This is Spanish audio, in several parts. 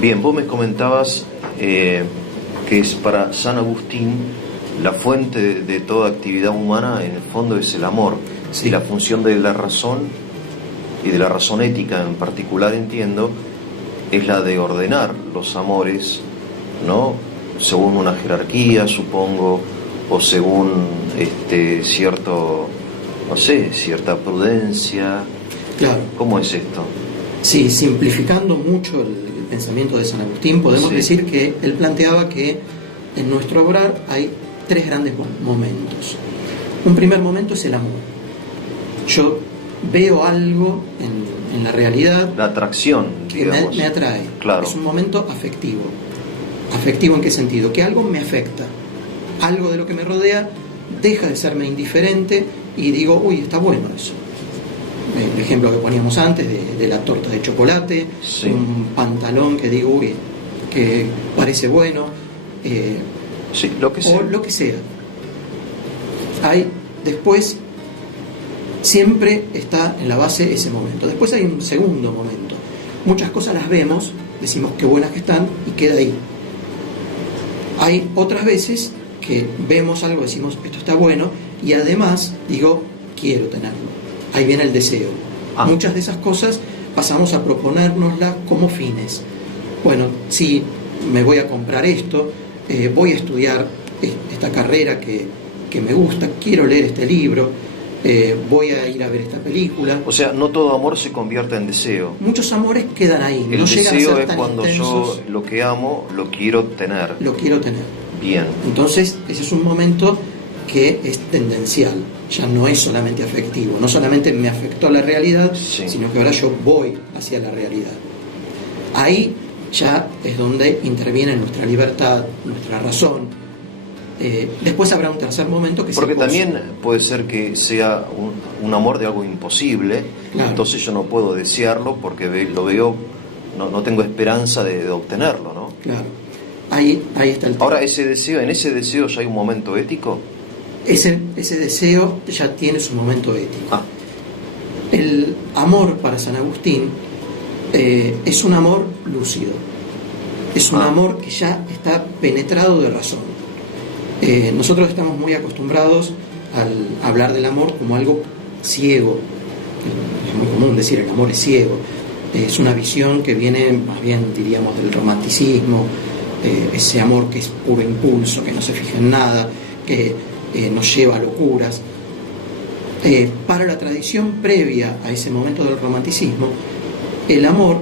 Bien, vos me comentabas que es para San Agustín la fuente de toda actividad humana, en el fondo es el amor. Sí. Y la función de la razón, y de la razón ética en particular, entiendo, es la de ordenar los amores, ¿no? Según una jerarquía, supongo, o según cierta prudencia. Claro. ¿Cómo es esto? Sí, simplificando mucho el pensamiento de San Agustín, podemos decir que él planteaba que en nuestro obrar hay tres grandes momentos. Un primer momento es el amor. Yo veo algo en la realidad, la atracción, que digamos, me atrae. Claro. Es un momento afectivo. ¿Afectivo en qué sentido? Que algo me afecta. Algo de lo que me rodea deja de serme indiferente y digo, uy, está bueno eso. El ejemplo que poníamos antes de la torta de chocolate, sí. Un pantalón que digo, uy, que parece bueno, sí, lo que sea. o lo que sea. Después siempre está en la base ese momento. Después hay un segundo momento. Muchas cosas las vemos, decimos qué buenas que están y queda ahí. Hay otras veces que vemos algo, decimos esto está bueno y además digo quiero tenerlo. Ahí viene el deseo. Muchas de esas cosas pasamos a proponérnoslas como fines. Bueno, sí, me voy a comprar esto, voy a estudiar esta carrera que me gusta, quiero leer este libro, voy a ir a ver esta película. O sea, no todo amor se convierte en deseo. Muchos amores quedan ahí. El no llegan deseo a ser es tan cuando intensos. yo lo que amo lo quiero tener. Lo quiero tener. Bien. Entonces, ese es un momento que es tendencial, ya no es solamente afectivo, no solamente me afectó la realidad, sí. Sino que ahora yo voy hacia la realidad. Ahí ya es donde interviene nuestra libertad, nuestra razón. Después habrá un tercer momento que porque se posa. también puede ser que sea un amor de algo imposible, claro. Entonces yo no puedo desearlo porque lo veo, no tengo esperanza de obtenerlo, ¿no? Claro, ahí está el tema. Ahora, en ese deseo ya hay un momento ético. Ese deseo ya tiene su momento ético. El amor para San Agustín es un amor lúcido, es un amor que ya está penetrado de razón. Nosotros estamos muy acostumbrados al hablar del amor como algo ciego. Es muy común decir el amor es ciego. Es una visión que viene más bien, diríamos, del romanticismo, ese amor que es puro impulso, que no se fija en nada, que nos lleva a locuras. Para la tradición previa a ese momento del romanticismo, el amor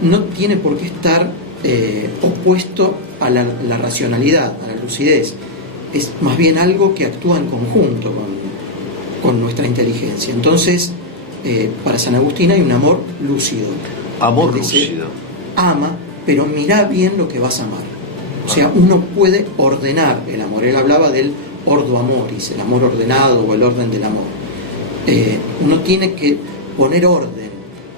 no tiene por qué estar opuesto a la racionalidad, a la lucidez. Es más bien algo que actúa en conjunto con nuestra inteligencia. Entonces, para San Agustín hay un amor lúcido. Amor lúcido. Ama, pero mira bien lo que vas a amar. O sea, uno puede ordenar el amor. Él hablaba del ordo amoris, el amor ordenado o el orden del amor. Uno tiene que poner orden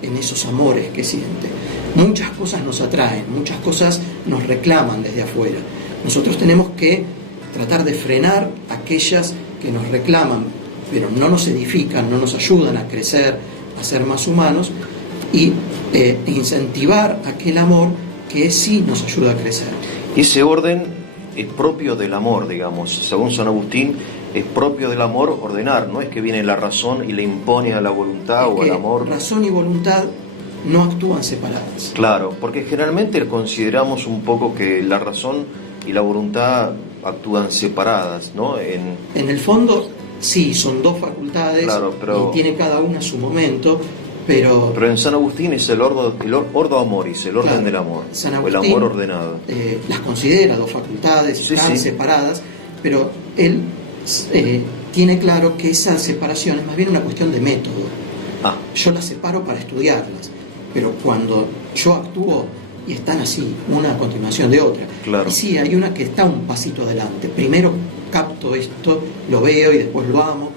en esos amores que siente. Muchas cosas nos atraen, muchas cosas nos reclaman desde afuera. Nosotros tenemos que tratar de frenar aquellas que nos reclaman, pero no nos edifican, no nos ayudan a crecer, a ser más humanos, y incentivar aquel amor que sí nos ayuda a crecer. Y ese orden es propio del amor, digamos. Según San Agustín, es propio del amor ordenar, no es que viene la razón y le impone a la voluntad o al amor. Razón y voluntad no actúan separadas. Claro, porque generalmente consideramos un poco que la razón y la voluntad actúan separadas, ¿no? En el fondo, sí, son dos facultades, claro, pero, y tiene cada una su momento, pero en San Agustín es el ordo amoris, el orden del amor, San Agustín, o el amor ordenado. Las considera dos facultades, están separadas, pero él tiene claro que esa separación es más bien una cuestión de método. Yo las separo para estudiarlas, pero cuando yo actúo y están así, una a continuación de otra. Claro. Y sí, hay una que está un pasito adelante. Primero capto esto, lo veo y después lo amo,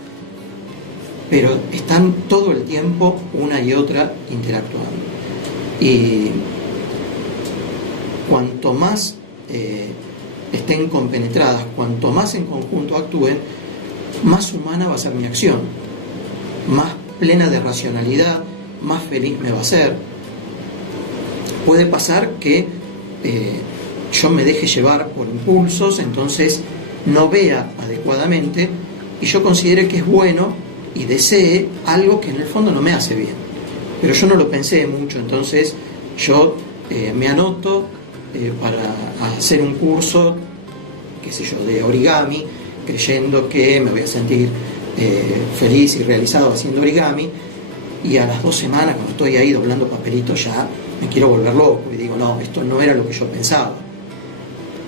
pero están todo el tiempo una y otra interactuando. Y cuanto más estén compenetradas, cuanto más en conjunto actúen, más humana va a ser mi acción, más plena de racionalidad, más feliz me va a hacer. Puede pasar que yo me deje llevar por impulsos, entonces no vea adecuadamente y yo considere que es bueno y desee algo que en el fondo no me hace bien. Pero yo no lo pensé mucho, entonces yo me anoto para hacer un curso, qué sé yo, de origami, creyendo que me voy a sentir feliz y realizado haciendo origami, y a las 2 semanas, cuando estoy ahí doblando papelitos, ya me quiero volver loco y digo, no, esto no era lo que yo pensaba.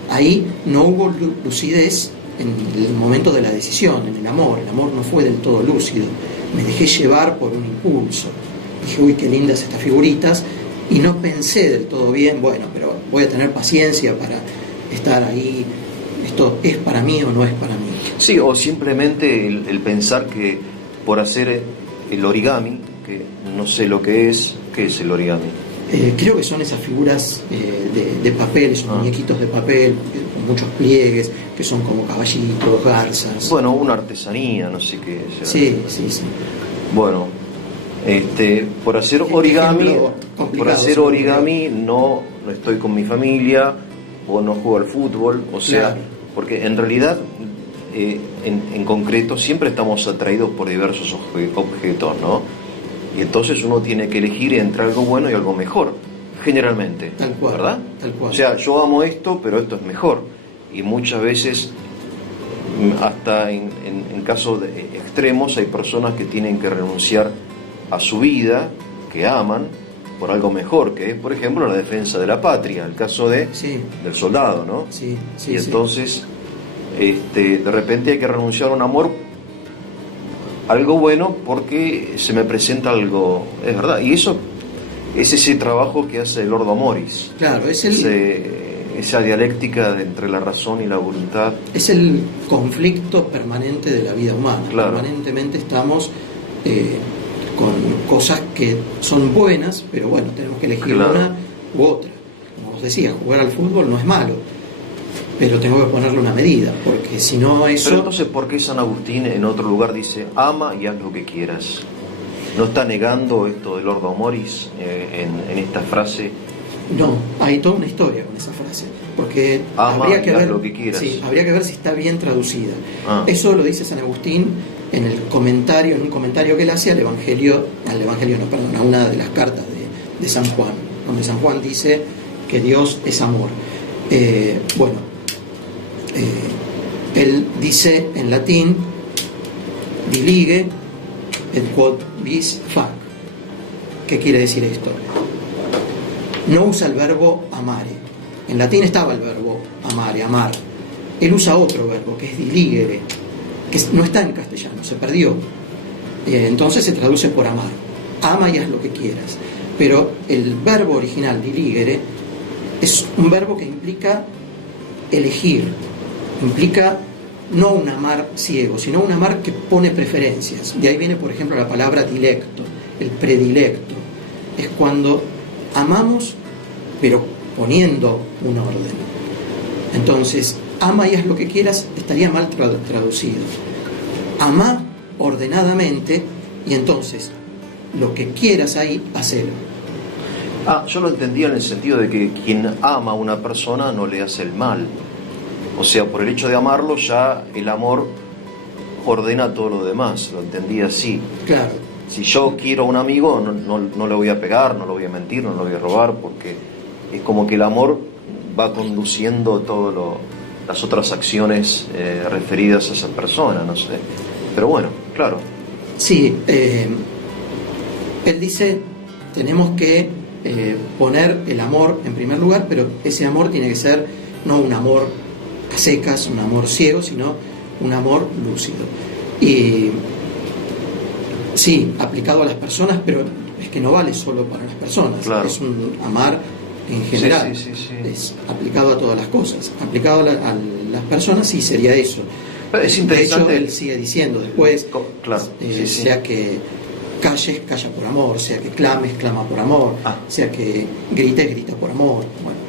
Ahí no hubo lucidez en el momento de la decisión, en el amor no fue del todo lúcido, me dejé llevar por un impulso, dije, uy, qué lindas estas figuritas, y no pensé del todo bien, bueno, pero voy a tener paciencia para estar ahí, esto es para mí o no es para mí. Sí, o simplemente el pensar que por hacer el origami, que no sé lo que es, ¿qué es el origami? Creo que son esas figuras de papel, esos muñequitos de papel, con muchos pliegues, que son como caballitos, garzas. Bueno, una artesanía, no sé qué es. Sí. Bueno, por hacer origami, no estoy con mi familia, o no juego al fútbol, o sea, claro. Porque en realidad, en concreto, siempre estamos atraídos por diversos objetos, ¿no? Y entonces uno tiene que elegir entre algo bueno y algo mejor, generalmente, tal cual, ¿verdad? Tal cual. O sea, yo amo esto, pero esto es mejor. Y muchas veces, hasta en casos extremos, hay personas que tienen que renunciar a su vida, que aman, por algo mejor, que es, por ejemplo, la defensa de la patria, el caso del soldado, ¿no? Sí, y entonces, de repente hay que renunciar a un amor, algo bueno, porque se me presenta algo, es verdad, y eso es ese trabajo que hace el Ordo Moris. Claro, es esa dialéctica entre la razón y la voluntad. Es el conflicto permanente de la vida humana. Claro. Permanentemente estamos con cosas que son buenas, pero bueno, tenemos que elegir una u otra. Como os decía, jugar al fútbol no es malo, pero tengo que ponerle una medida, porque si no eso... Pero entonces, ¿por qué San Agustín en otro lugar dice, ama y haz lo que quieras? ¿No está negando esto del Ordo Moris en esta frase? No, hay toda una historia con esa frase, porque ama habría que y haz ver lo que quieras. Sí, habría que ver si está bien traducida. Eso lo dice San Agustín en el comentario, en un comentario que él hace a una de las cartas de San Juan, donde San Juan dice que Dios es amor. Él dice en latín, dilige et quod vis fac. ¿Qué quiere decir esto? No usa el verbo amare. En latín estaba el verbo amare, amar. Él usa otro verbo, que es diligere, que no está en castellano, se perdió. Entonces se traduce por amar. Ama y haz lo que quieras. Pero el verbo original, diligere, es un verbo que implica elegir, implica no un amar ciego, sino un amar que pone preferencias. De ahí viene, por ejemplo, la palabra dilecto, el predilecto. Es cuando amamos, pero poniendo un orden. Entonces, ama y haz lo que quieras estaría mal traducido. Ama ordenadamente y entonces lo que quieras ahí, hacelo. Yo lo entendía en el sentido de que quien ama a una persona no le hace el mal. O sea, por el hecho de amarlo, ya el amor ordena todo lo demás. Lo entendía así. Claro. Si yo quiero a un amigo, no le voy a pegar, no lo voy a mentir, no lo voy a robar, porque es como que el amor va conduciendo todas las otras acciones referidas a esa persona, no sé. Pero bueno, claro. Sí, él dice, tenemos que poner el amor en primer lugar, pero ese amor tiene que ser no un amor a secas, un amor ciego, sino un amor lúcido. Y sí, aplicado a las personas, pero es que no vale solo para las personas, claro. Es un amar en general, sí. Es aplicado a todas las cosas, aplicado a las personas sí sería eso. Es interesante. De hecho, él sigue diciendo después, claro, sea que calles, calla por amor, sea que clames, clama por amor, sea que grites, grita por amor. Bueno,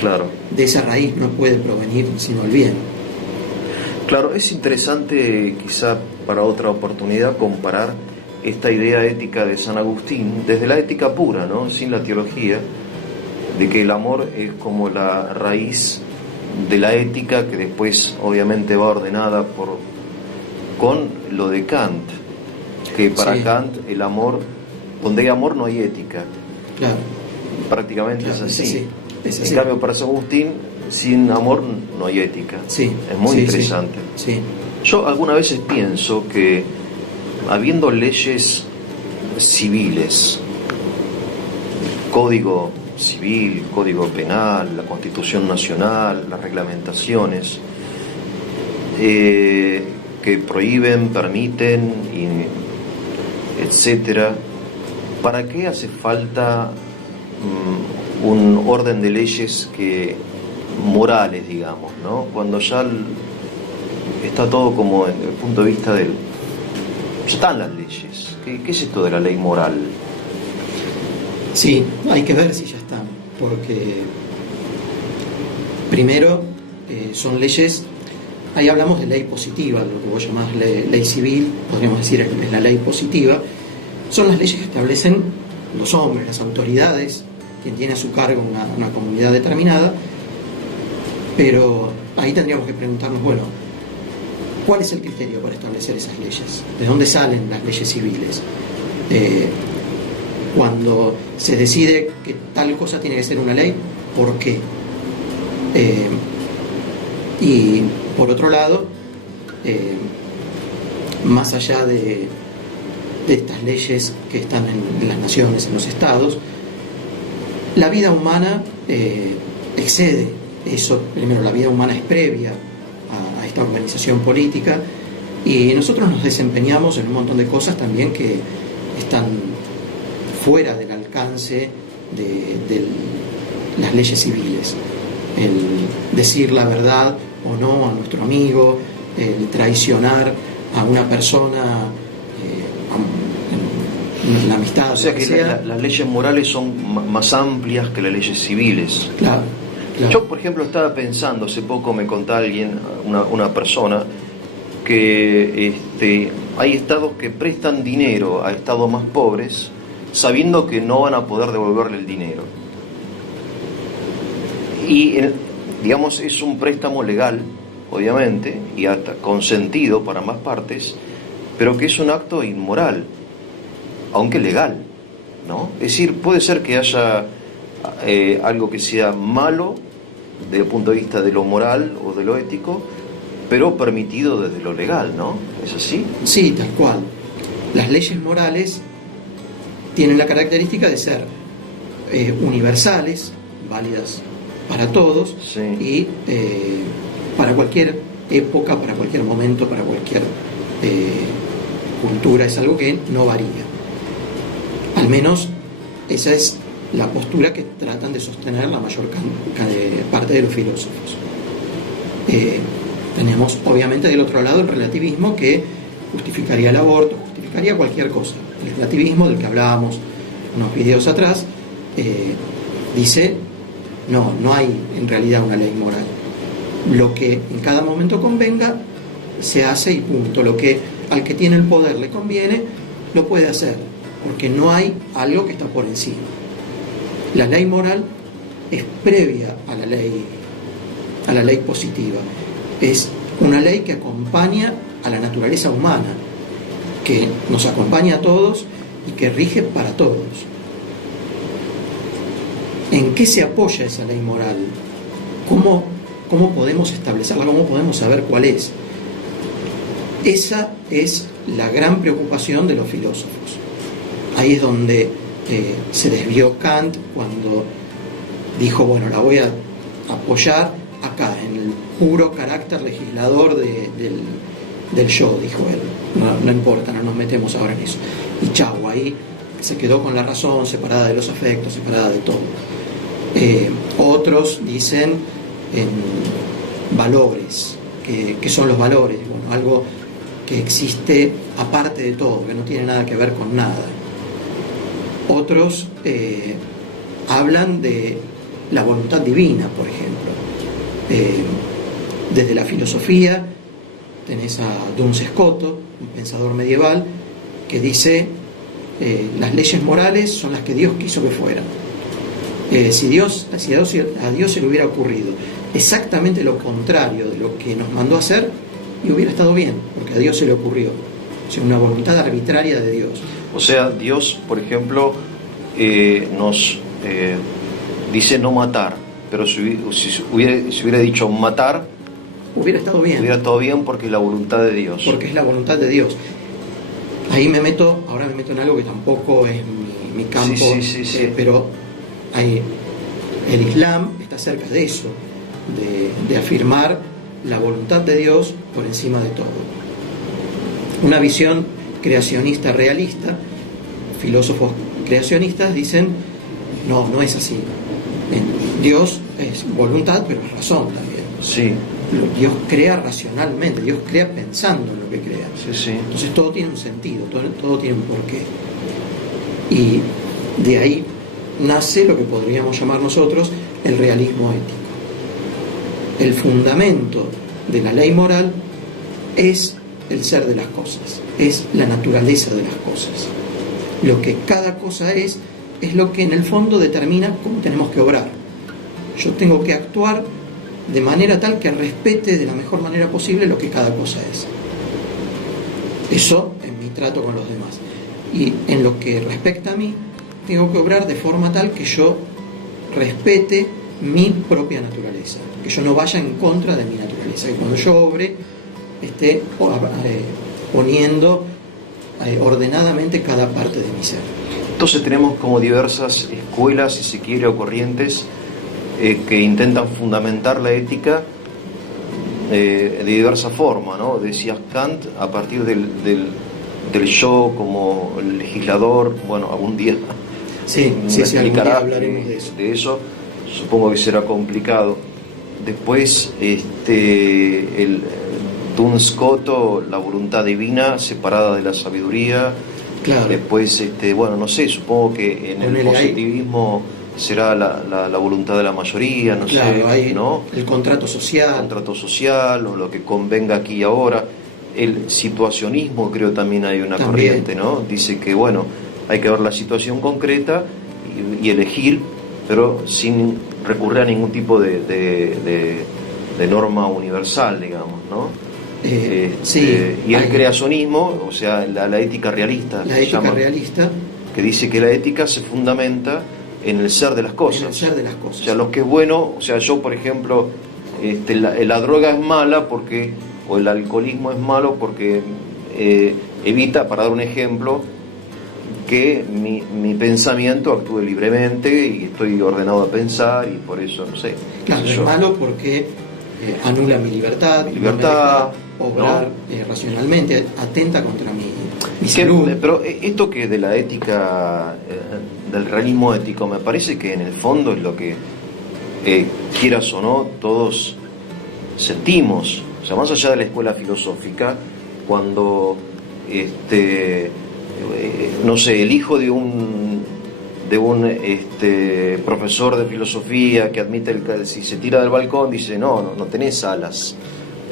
claro. De esa raíz no puede provenir sino el bien. Claro, es interesante quizá para otra oportunidad comparar esta idea ética de San Agustín desde la ética pura, ¿no? Sin la teología, de que el amor es como la raíz de la ética, que después obviamente va ordenada con lo de Kant, que para Kant el amor, donde hay amor no hay ética. Claro. Prácticamente claro, es así. Es así. En cambio, para San Agustín, sin amor no hay ética. Sí. Es muy interesante. Sí. Yo algunas veces pienso que habiendo leyes civiles, código civil, código penal, la Constitución Nacional, las reglamentaciones, que prohíben, permiten, etcétera, ¿para qué hace falta un orden de leyes morales, digamos, ¿no? Cuando ya está todo como desde el punto de vista del... Ya están las leyes. ¿Qué es esto de la ley moral? Sí, hay que ver si ya están, porque primero son leyes, ahí hablamos de ley positiva, lo que vos llamás ley civil, podríamos decir es la ley positiva, son las leyes que establecen los hombres, las autoridades, quien tiene a su cargo una comunidad determinada, pero ahí tendríamos que preguntarnos, bueno, ¿cuál es el criterio para establecer esas leyes? ¿De dónde salen las leyes civiles? Cuando se decide que tal cosa tiene que ser una ley, ¿por qué? Y por otro lado, más allá de estas leyes que están en las naciones, en los estados, la vida humana excede eso. Primero, la vida humana es previa a esta organización política, y nosotros nos desempeñamos en un montón de cosas también que están fuera del alcance de las leyes civiles. El decir la verdad o no a nuestro amigo, el traicionar a una persona, la amistad. O sea que las leyes morales son más amplias que las leyes civiles. Claro. Yo, por ejemplo, estaba pensando, hace poco me contó alguien, una persona, que hay estados que prestan dinero a estados más pobres sabiendo que no van a poder devolverle el dinero. Y, digamos, es un préstamo legal, obviamente, y hasta consentido para ambas partes, pero que es un acto inmoral, aunque legal, ¿no? Es decir, puede ser que haya algo que sea malo desde el punto de vista de lo moral o de lo ético, pero permitido desde lo legal, ¿no? ¿Es así? Sí, tal cual. Las leyes morales tienen la característica de ser universales, válidas para todos, sí, y para cualquier época, para cualquier momento, para cualquier cultura. Es algo que no varía. Al menos esa es la postura que tratan de sostener la mayor parte de los filósofos. Tenemos obviamente del otro lado el relativismo, que justificaría el aborto, justificaría cualquier cosa. El relativismo del que hablábamos unos videos atrás dice no hay en realidad una ley moral. Lo que en cada momento convenga se hace y punto. Lo que al que tiene el poder le conviene lo puede hacer, porque no hay algo que está por encima. La ley moral es previa a la ley positiva. Es una ley que acompaña a la naturaleza humana, que nos acompaña a todos y que rige para todos. ¿En qué se apoya esa ley moral? ¿Cómo podemos establecerla? ¿Cómo podemos saber cuál es? Esa es la gran preocupación de los filósofos. Ahí es donde se desvió Kant cuando dijo, bueno, la voy a apoyar acá, en el puro carácter legislador del yo, dijo él. No importa, no nos metemos ahora en eso. Y chau, ahí se quedó con la razón, separada de los afectos, separada de todo. Otros dicen en valores. ¿Qué son los valores? Bueno, algo que existe aparte de todo, que no tiene nada que ver con nada. Otros hablan de la voluntad divina, por ejemplo. Desde la filosofía tenés a Duns Scoto, un pensador medieval, que dice las leyes morales son las que Dios quiso que fueran. Si a Dios se le hubiera ocurrido exactamente lo contrario de lo que nos mandó a hacer, y hubiera estado bien, porque a Dios se le ocurrió. O sea, una voluntad arbitraria de Dios. O sea, Dios, por ejemplo, nos dice no matar, pero si hubiera dicho matar, hubiera estado bien. Hubiera estado bien porque es la voluntad de Dios. Porque es la voluntad de Dios. Ahí ahora me meto en algo que tampoco es mi campo, sí. Pero el Islam está cerca de eso, de afirmar la voluntad de Dios por encima de todo. Una visión creacionista realista, filósofos creacionistas dicen, no es así. Dios es voluntad, pero es razón también. Sí. Dios crea racionalmente, Dios crea pensando en lo que crea. Sí. Entonces todo tiene un sentido, todo tiene un porqué. Y de ahí nace lo que podríamos llamar nosotros el realismo ético. El fundamento de la ley moral es el ser de las cosas, es la naturaleza de las cosas. Lo que cada cosa es lo que en el fondo determina cómo tenemos que obrar. Yo tengo que actuar de manera tal que respete de la mejor manera posible lo que cada cosa es. Eso en mi trato con los demás. Y en lo que respecta a mí, tengo que obrar de forma tal que yo respete mi propia naturaleza, que yo no vaya en contra de mi naturaleza, que cuando yo obre esté poniendo ordenadamente cada parte de mi ser. Entonces tenemos como diversas escuelas, si se quiere, o corrientes que intentan fundamentar la ética de diversa forma, ¿no? Decías Kant, a partir del yo como el legislador. Algún día algún día hablaremos de eso. Supongo que será complicado. Después el Duns Scoto, la voluntad divina separada de la sabiduría. Claro. Después supongo que en el positivismo será la voluntad de la mayoría, ¿no? El contrato social, o lo que convenga aquí y ahora. El situacionismo, creo, también hay una corriente, ¿no? Dice que hay que ver la situación concreta y elegir, pero sin recurrir a ningún tipo de norma universal, digamos, ¿no? Y el creacionismo, o sea, la ética realista, que dice que la ética se fundamenta en el ser de las cosas. O sea, lo que es bueno, o sea, yo, por ejemplo, la droga es mala o el alcoholismo es malo porque evita, para dar un ejemplo, que mi pensamiento actúe libremente y estoy ordenado a pensar, y por eso, no sé. Claro, es malo porque anula mi libertad, no me deja obrar racionalmente, atenta contra mi salud. Pero esto que de la ética, del realismo ético, me parece que en el fondo es lo que, quieras o no, todos sentimos. O sea, más allá de la escuela filosófica, cuando el hijo de un profesor de filosofía que admite si se tira del balcón, dice no tenés alas,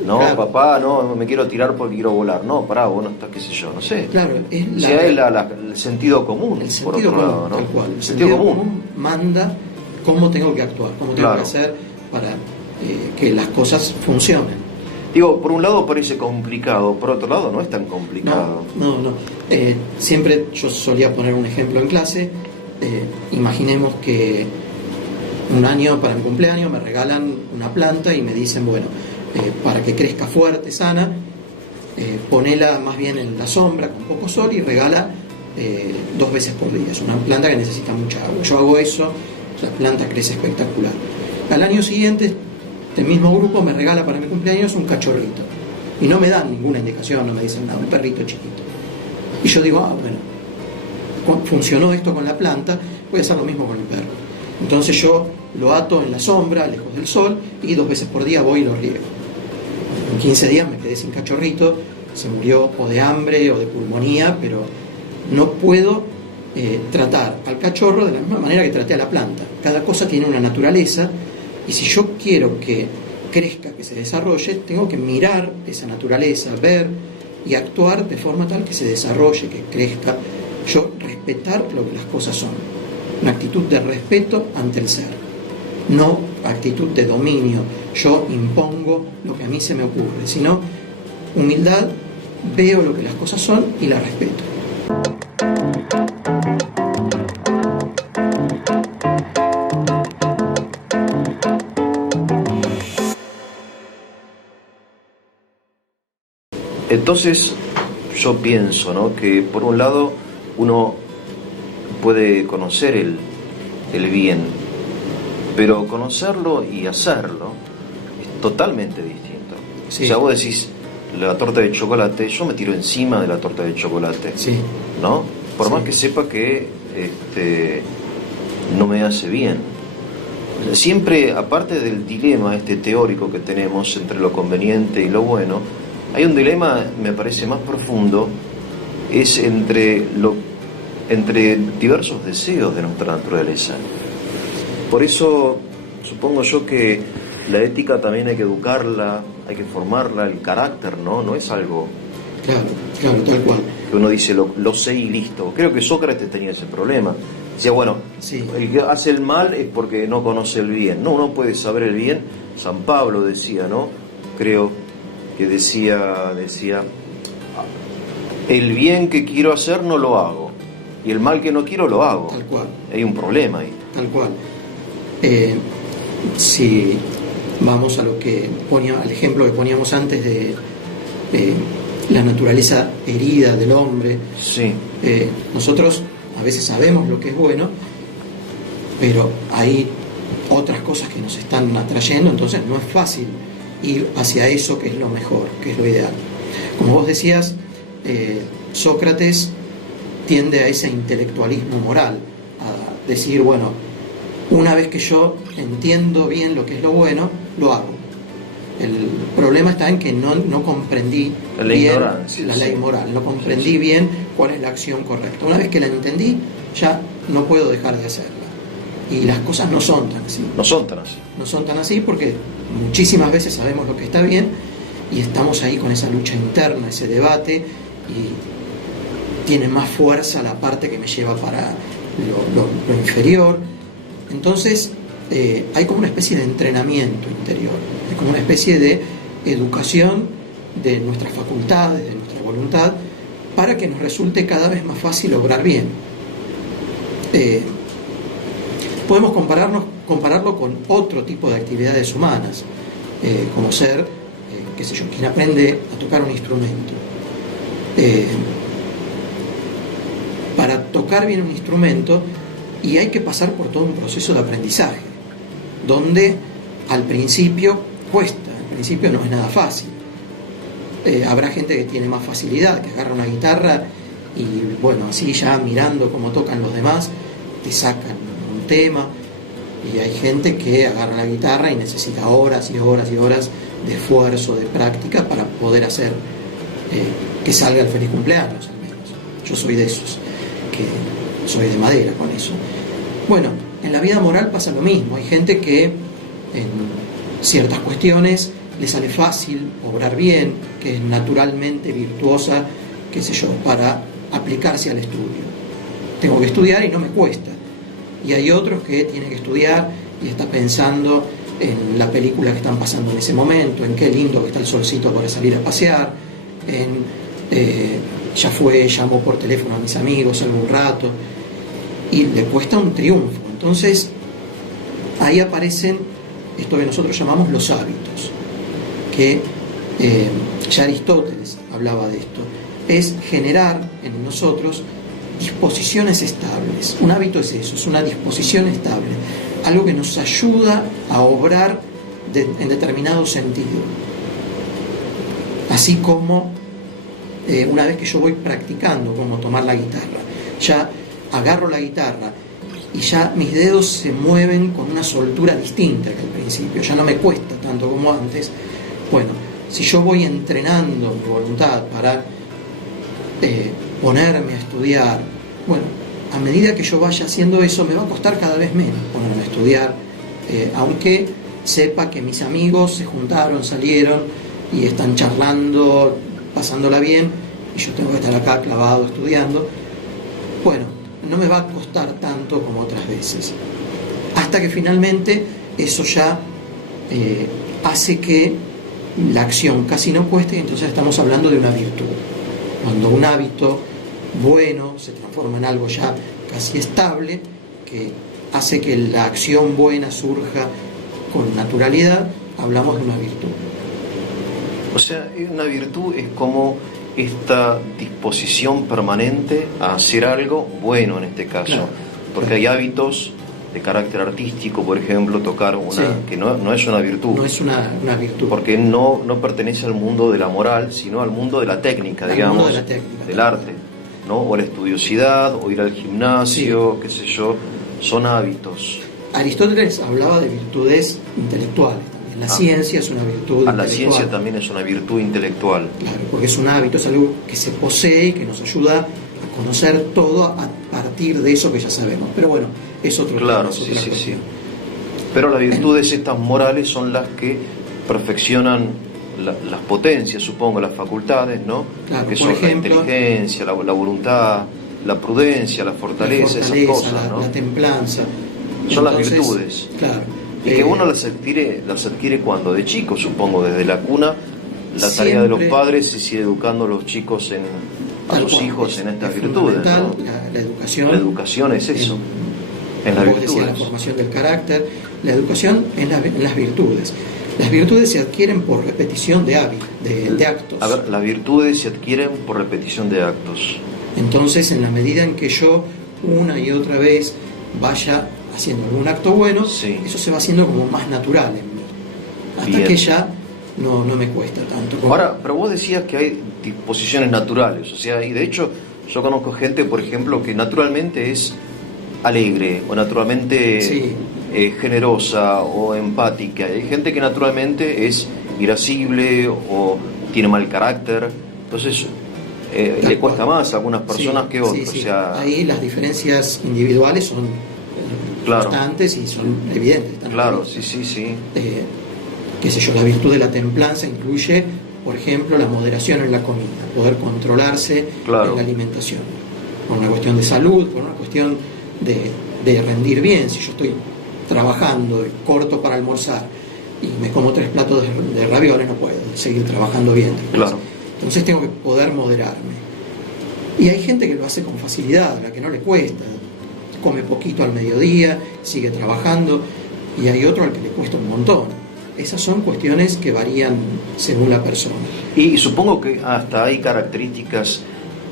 no, claro. Papá, no me quiero tirar porque quiero volar, no, pará, vos no estás, qué sé yo, no sé. Claro, es el sentido común, por otro lado, ¿no? Tal cual. El sentido común manda cómo tengo que actuar, cómo tengo que hacer para que las cosas funcionen. Digo, por un lado parece complicado, por otro lado no es tan complicado. No. Siempre yo solía poner un ejemplo en clase. Imaginemos que un año para mi cumpleaños me regalan una planta y me dicen, para que crezca fuerte, sana, ponela más bien en la sombra con poco sol y regala 2 veces por día. Es una planta que necesita mucha agua. Yo hago eso, la planta crece espectacular. Al año siguiente, el mismo grupo me regala para mi cumpleaños un cachorrito. Y no me dan ninguna indicación, no me dicen nada, un perrito chiquito. Y yo digo, funcionó esto con la planta, voy a hacer lo mismo con el perro. Entonces yo lo ato en la sombra, lejos del sol, y 2 veces por día voy y lo riego. En 15 días me quedé sin cachorrito, se murió o de hambre o de pulmonía, pero no puedo tratar al cachorro de la misma manera que traté a la planta. Cada cosa tiene una naturaleza, y si yo quiero que crezca, que se desarrolle, tengo que mirar esa naturaleza, ver y actuar de forma tal que se desarrolle, que crezca. Yo respetar lo que las cosas son. una actitud de respeto ante el ser, no actitud de dominio, yo impongo lo que a mí se me ocurre, sino humildad, veo lo que las cosas son y las respeto. Entonces yo pienso, ¿no?, que por un lado uno puede conocer el bien, pero conocerlo y hacerlo es totalmente distinto. Sí. O sea, vos decís la torta de chocolate, yo me tiro encima de la torta de chocolate, sí, ¿no? Por más que sepa que no me hace bien. Siempre, aparte del dilema teórico que tenemos entre lo conveniente y lo bueno, hay un dilema, me parece, más profundo, es entre diversos deseos de nuestra naturaleza. Por eso supongo yo que la ética también hay que educarla, hay que formarla, el carácter, no es algo... Claro, tal cual. Que uno dice, lo sé y listo. Creo que Sócrates tenía ese problema. Decía, bueno, sí, el que hace el mal es porque no conoce el bien. No, uno puede saber el bien. San Pablo decía, ¿no? Creo que decía, el bien que quiero hacer no lo hago, y el mal que no quiero lo hago. Tal cual. Hay un problema ahí. Tal cual. Si vamos a lo que al ejemplo que poníamos antes de la naturaleza herida del hombre, sí. Nosotros a veces sabemos lo que es bueno, pero hay otras cosas que nos están atrayendo, entonces no es fácil ir hacia eso que es lo mejor, que es lo ideal. Como vos decías, Sócrates tiende a ese intelectualismo moral, a decir, bueno, una vez que yo entiendo bien lo que es lo bueno, lo hago. El problema está en que no comprendí bien la ley moral, no comprendí bien cuál es la acción correcta. Una vez que la entendí, ya no puedo dejar de hacerla. Y las cosas no son tan así. No son tan así. No son tan así porque muchísimas veces sabemos lo que está bien y estamos ahí con esa lucha interna, ese debate, y tiene más fuerza la parte que me lleva para lo inferior. Entonces hay como una especie de entrenamiento interior, es como una especie de educación de nuestras facultades, de nuestra voluntad, para que nos resulte cada vez más fácil obrar bien. Podemos compararlo con otro tipo de actividades humanas, como ser, qué sé yo, quien aprende a tocar un instrumento. Para tocar bien un instrumento, y hay que pasar por todo un proceso de aprendizaje, donde al principio cuesta, al principio no es nada fácil. Habrá gente que tiene más facilidad, que agarra una guitarra y bueno, así ya mirando cómo tocan los demás, te sacan un tema, y hay gente que agarra la guitarra y necesita horas y horas y horas de esfuerzo, de práctica para poder hacer que salga el feliz cumpleaños, al menos. Yo soy de esos, que soy de madera con eso. Bueno, en la vida moral pasa lo mismo. Hay gente que en ciertas cuestiones le sale fácil obrar bien, que es naturalmente virtuosa, qué sé yo, para aplicarse al estudio. Tengo que estudiar y no me cuesta. Y hay otros que tienen que estudiar y está pensando en la película que están pasando en ese momento, en qué lindo que está el solcito para salir a pasear, llamó por teléfono a mis amigos algún rato, y le cuesta un triunfo. Entonces ahí aparecen esto que nosotros llamamos los hábitos, que ya Aristóteles hablaba de esto, es generar en nosotros disposiciones estables. Un hábito es eso, es una disposición estable, algo que nos ayuda a obrar en determinado sentido. Así como una vez que yo voy practicando cómo tomar la guitarra, ya agarro la guitarra y ya mis dedos se mueven con una soltura distinta que al principio, ya no me cuesta tanto como antes. Bueno, si yo voy entrenando mi voluntad para ponerme a estudiar, bueno, a medida que yo vaya haciendo eso me va a costar cada vez menos ponerme a estudiar, aunque sepa que mis amigos se juntaron, salieron y están charlando, pasándola bien, y yo tengo que estar acá clavado estudiando. Bueno, no me va a costar tanto como otras veces. Hasta que finalmente eso ya hace que la acción casi no cueste, y entonces estamos hablando de una virtud. Cuando un hábito bueno se transforma en algo ya casi estable, que hace que la acción buena surja con naturalidad, hablamos de una virtud. O sea, una virtud es como esta disposición permanente a hacer algo bueno en este caso, claro, porque claro, hay hábitos de carácter artístico, por ejemplo, tocar una, sí, que no es una virtud. No es una virtud. Porque no pertenece al mundo de la moral, sino al mundo de la técnica, digamos, de la técnica, del arte, ¿no? O la estudiosidad, o ir al gimnasio, sí, qué sé yo, son hábitos. Aristóteles hablaba de virtudes intelectuales. La ciencia es una virtud intelectual. La ciencia también es una virtud intelectual. Claro, porque es un hábito, es algo que se posee y que nos ayuda a conocer todo a partir de eso que ya sabemos. Pero bueno, es otro tema. Claro, sí. Pero las virtudes estas morales son las que perfeccionan las potencias, supongo, las facultades, ¿no? Claro, que son ejemplo, la inteligencia, la voluntad, la prudencia, la fortaleza, esas cosas, ¿no? La templanza. Son las virtudes. Claro. Y que uno las adquiere cuando de chico, supongo, desde la cuna. La tarea de los padres es ir educando a los chicos a sus hijos en estas virtudes, ¿no? La educación. La educación es eso, en las virtudes. La formación del carácter, la educación en las virtudes. Las virtudes se adquieren por repetición de actos. A ver, las virtudes se adquieren por repetición de actos. Entonces, en la medida en que yo una y otra vez vaya haciendo algún acto bueno, sí, eso se va haciendo como más natural en mí, hasta bien, que ya no me cuesta tanto. Ahora, pero vos decías que hay disposiciones naturales, o sea, y de hecho yo conozco gente, por ejemplo, que naturalmente es alegre o naturalmente sí, generosa o empática. Hay gente que naturalmente es irascible o tiene mal carácter, entonces le cuesta más a algunas personas, sí, que otras. Sí. O sea, ahí las diferencias individuales son claro, constantes y son evidentes. Claro, sí. Qué sé yo, la virtud de la templanza incluye, por ejemplo, la moderación en la comida, poder controlarse, claro, en la alimentación, por una cuestión de salud, por una cuestión de rendir bien. Si yo estoy trabajando y corto para almorzar y me como 3 platos de ravioles, no puedo seguir trabajando bien. Claro. Entonces tengo que poder moderarme. Y hay gente que lo hace con facilidad, a la que no le cuesta, come poquito al mediodía, sigue trabajando, y hay otro al que le cuesta un montón. Esas son cuestiones que varían según la persona. Y supongo que hasta hay características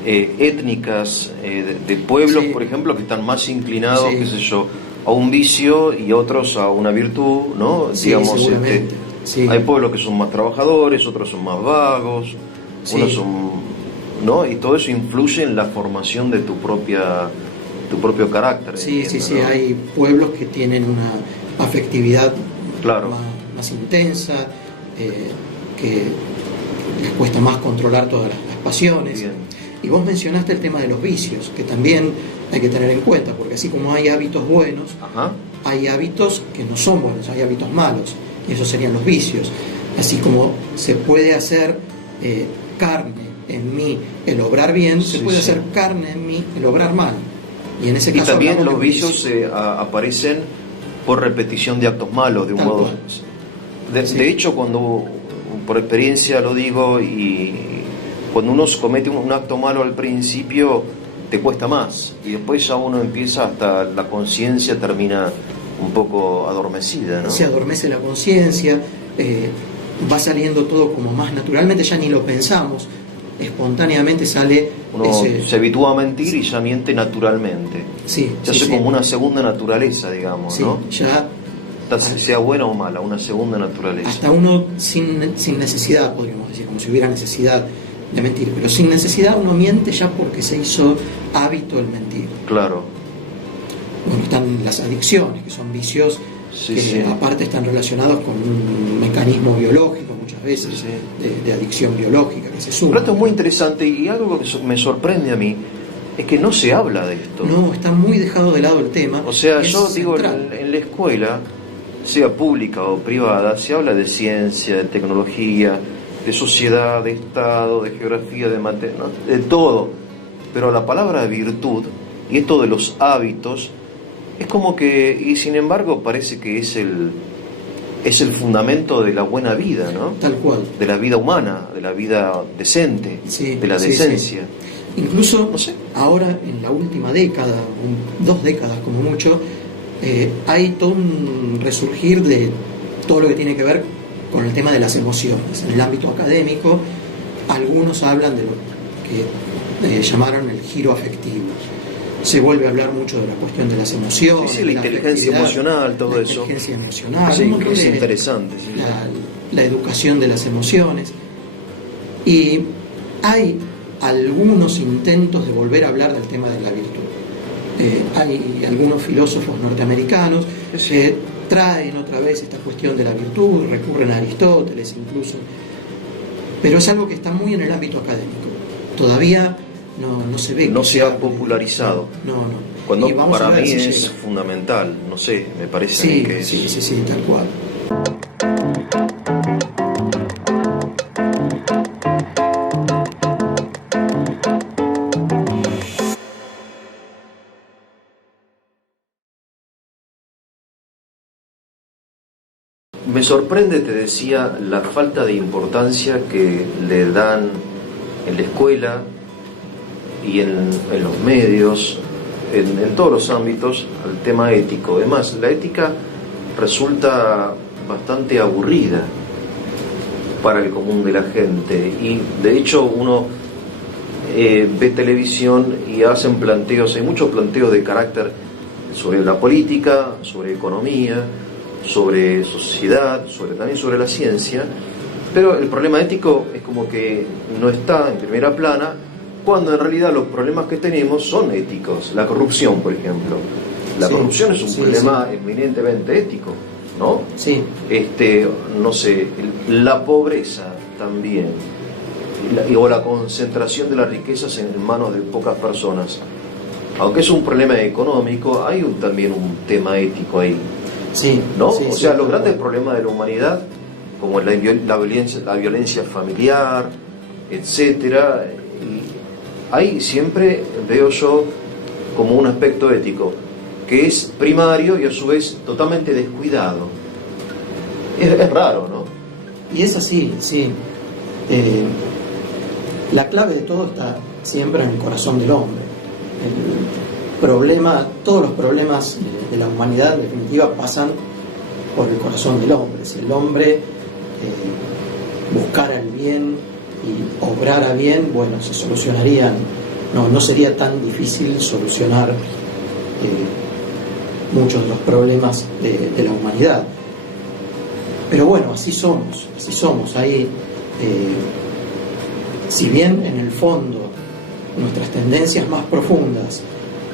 étnicas de pueblos, sí, por ejemplo, que están más inclinados, sí, qué sé yo, a un vicio y otros a una virtud, ¿no? Sí, digamos, seguramente. Sí. Hay pueblos que son más trabajadores, otros son más vagos, sí, unos son, ¿no? Y todo eso influye en la formación de tu propio carácter. Sí, entiendo, sí, ¿no? Hay pueblos que tienen una afectividad, claro, más intensa, que les cuesta más controlar todas las pasiones. Bien. Y vos mencionaste el tema de los vicios, que también hay que tener en cuenta, porque así como hay hábitos buenos, ajá, hay hábitos que no son buenos, hay hábitos malos, y esos serían los vicios. Así como se puede hacer carne en mí el obrar bien, sí, se puede hacer carne en mí el obrar mal. Y en ese caso también los vicios aparecen por repetición de actos malos, de un modo. De hecho, cuando, por experiencia lo digo, y cuando uno comete un acto malo al principio, te cuesta más, y después ya uno empieza, hasta la conciencia termina un poco adormecida, ¿no? Se adormece la conciencia, va saliendo todo como más naturalmente, ya ni lo pensamos, espontáneamente sale. Uno se habitúa a mentir y ya miente naturalmente. Sí, se hace como una segunda naturaleza, digamos, sí, ¿no? Ya, sea buena o mala, una segunda naturaleza. Hasta uno sin necesidad, podríamos decir, como si hubiera necesidad de mentir, pero sin necesidad uno miente ya porque se hizo hábito el mentir. Claro. Bueno, están las adicciones, que son vicios, sí, que sí, aparte están relacionados con un mecanismo biológico muchas veces, sí, de adicción biológica que se suma. Pero esto es muy interesante, y algo que me sorprende a mí es que no se habla de esto. No, está muy dejado de lado el tema. O sea, yo digo, en la escuela, sea pública o privada, se habla de ciencia, de tecnología, de sociedad, de Estado, de geografía, de materia, ¿no? De todo. Pero la palabra virtud y esto de los hábitos, es como que, y sin embargo parece que es el fundamento de la buena vida, ¿no? Tal cual. De la vida humana, de la vida decente, sí, de la decencia. Sí. Incluso, no sé, ahora en la última década, 2 décadas como mucho, hay todo un resurgir de todo lo que tiene que ver con el tema de las emociones. En el ámbito académico, algunos hablan de lo que llamaron el giro afectivo. Se vuelve a hablar mucho de la cuestión de las emociones. Sí, la inteligencia emocional, todo eso. La inteligencia emocional. Sí, es interesante. Sí. La educación de las emociones. Y hay algunos intentos de volver a hablar del tema de la virtud. Hay algunos filósofos norteamericanos que traen otra vez esta cuestión de la virtud, recurren a Aristóteles incluso. Pero es algo que está muy en el ámbito académico. Todavía no se ve. No se ha popularizado. No. Cuando para mí es fundamental, no sé, me parece a mí que es. Sí, tal cual. Me sorprende, te decía, la falta de importancia que le dan en la escuela y en los medios, en todos los ámbitos, al tema ético. Además, la ética resulta bastante aburrida para el común de la gente, y de hecho uno ve televisión y hacen planteos, hay muchos planteos de carácter sobre la política, sobre economía, sobre sociedad, también sobre la ciencia, pero el problema ético es como que no está en primera plana, cuando en realidad los problemas que tenemos son éticos. La corrupción, por ejemplo. La corrupción es un problema eminentemente ético, ¿no? Sí. No sé, la pobreza también, o la concentración de las riquezas en manos de pocas personas. Aunque es un problema económico, hay también un tema ético ahí. Sí, ¿no? Sí, o sea, sí, los grandes problemas de la humanidad, como la violencia familiar, etcétera, y ahí siempre veo yo como un aspecto ético que es primario y a su vez totalmente descuidado. Es raro, ¿no? Y es así, sí. La clave de todo está siempre en el corazón del hombre. Todos los problemas de la humanidad en definitiva pasan por el corazón del hombre. Si el hombre buscara el bien y obrara bien, bueno, se solucionarían, no sería tan difícil solucionar muchos de los problemas de la humanidad. Pero bueno, así somos. Ahí, si bien en el fondo nuestras tendencias más profundas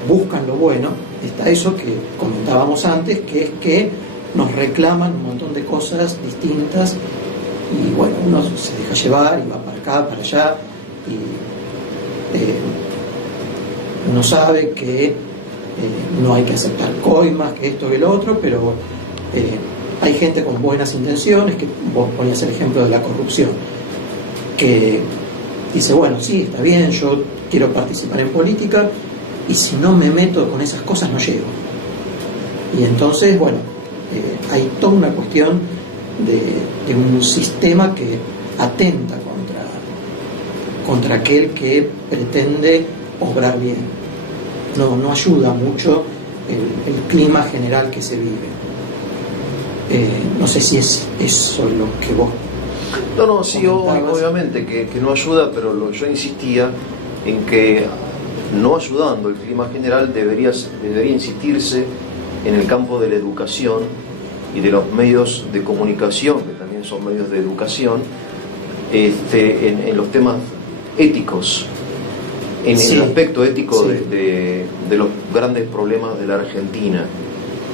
buscan lo bueno, está eso que comentábamos antes, que es que nos reclaman un montón de cosas distintas y bueno, uno se deja llevar y va para acá, para allá, y uno sabe que no hay que aceptar coimas, que esto y lo otro, pero hay gente con buenas intenciones, que vos ponías el ejemplo de la corrupción, que dice, bueno, sí, está bien, yo quiero participar en política, y si no me meto con esas cosas no llego. Y entonces, bueno, hay toda una cuestión de un sistema que atenta contra aquel que pretende obrar bien. No ayuda mucho el clima general que se vive. No sé si es eso lo que vos... No, sí, obviamente que no ayuda, pero yo insistía en que no ayudando el clima general debería insistirse en el campo de la educación y de los medios de comunicación, que también son medios de educación, en los temas éticos, en el aspecto ético de los grandes problemas de la Argentina.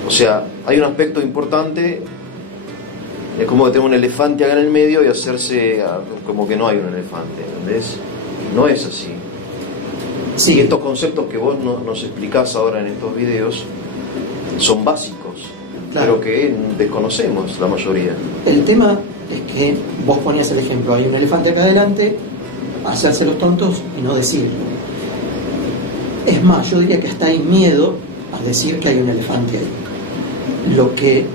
O sea, hay un aspecto importante, es como que tengo un elefante acá en el medio y hacerse como que no hay un elefante, ¿entendés? No es así. Sí. Y estos conceptos que vos nos explicás ahora en estos videos son básicos, claro, pero que desconocemos la mayoría. El tema es que vos ponías el ejemplo, hay un elefante acá adelante, hacerse los tontos y no decirlo. Es más, yo diría que hasta hay miedo a decir que hay un elefante ahí. Lo que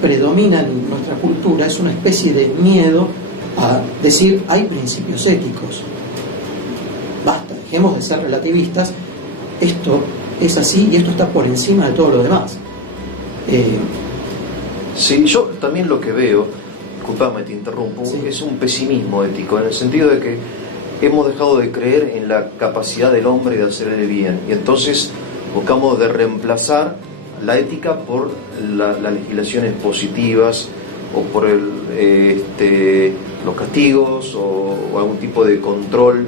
predomina en nuestra cultura es una especie de miedo a decir hay principios éticos. Basta, dejemos de ser relativistas, esto es así y esto está por encima de todo lo demás. Sí, yo también lo que veo, disculpame, te interrumpo, sí, es un pesimismo ético, en el sentido de que hemos dejado de creer en la capacidad del hombre de hacer el bien, y entonces buscamos de reemplazar la ética por las legislaciones positivas o por los castigos o algún tipo de control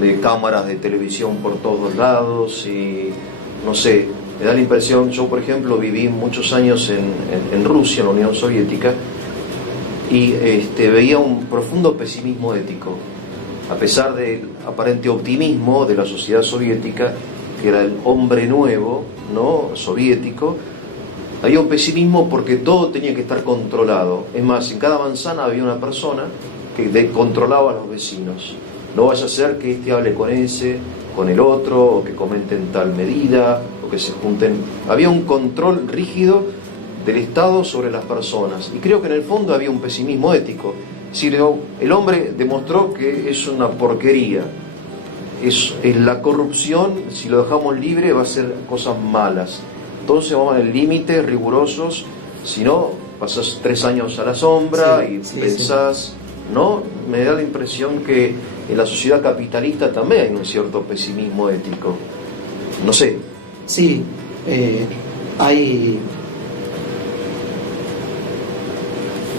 de cámaras de televisión por todos lados. Y no sé, me da la impresión, yo por ejemplo viví muchos años en Rusia, en la Unión Soviética, y veía un profundo pesimismo ético, a pesar del aparente optimismo de la sociedad soviética, que era el hombre nuevo, ¿no?, soviético. Había un pesimismo porque todo tenía que estar controlado. Es más, en cada manzana había una persona que controlaba a los vecinos. No vaya a ser que este hable con ese, con el otro, o que comenten tal medida, o que se junten. Había un control rígido del Estado sobre las personas. Y creo que en el fondo había un pesimismo ético. Es decir, el hombre demostró que es una porquería. Es la corrupción, si lo dejamos libre, va a hacer cosas malas. Entonces vamos al límite, rigurosos. Si no, pasás 3 años a la sombra, sí, y sí, pensás... Sí. ¿No? Me da la impresión que en la sociedad capitalista también hay un cierto pesimismo ético. No sé. Sí, hay...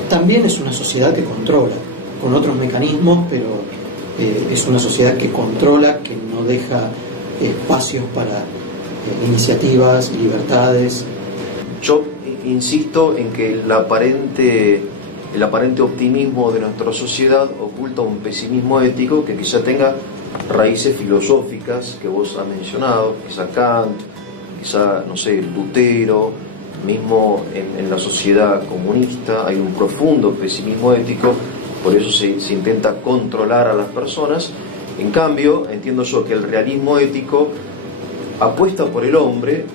También es una sociedad que controla, con otros mecanismos, pero es una sociedad que controla, que no deja espacios para iniciativas, libertades. Yo insisto en que el aparente optimismo de nuestra sociedad oculta un pesimismo ético que quizá tenga raíces filosóficas que vos has mencionado, quizá Kant, quizá, no sé, Lutero. Mismo en la sociedad comunista hay un profundo pesimismo ético, por eso se intenta controlar a las personas. En cambio, entiendo yo que el realismo ético apuesta por el hombre,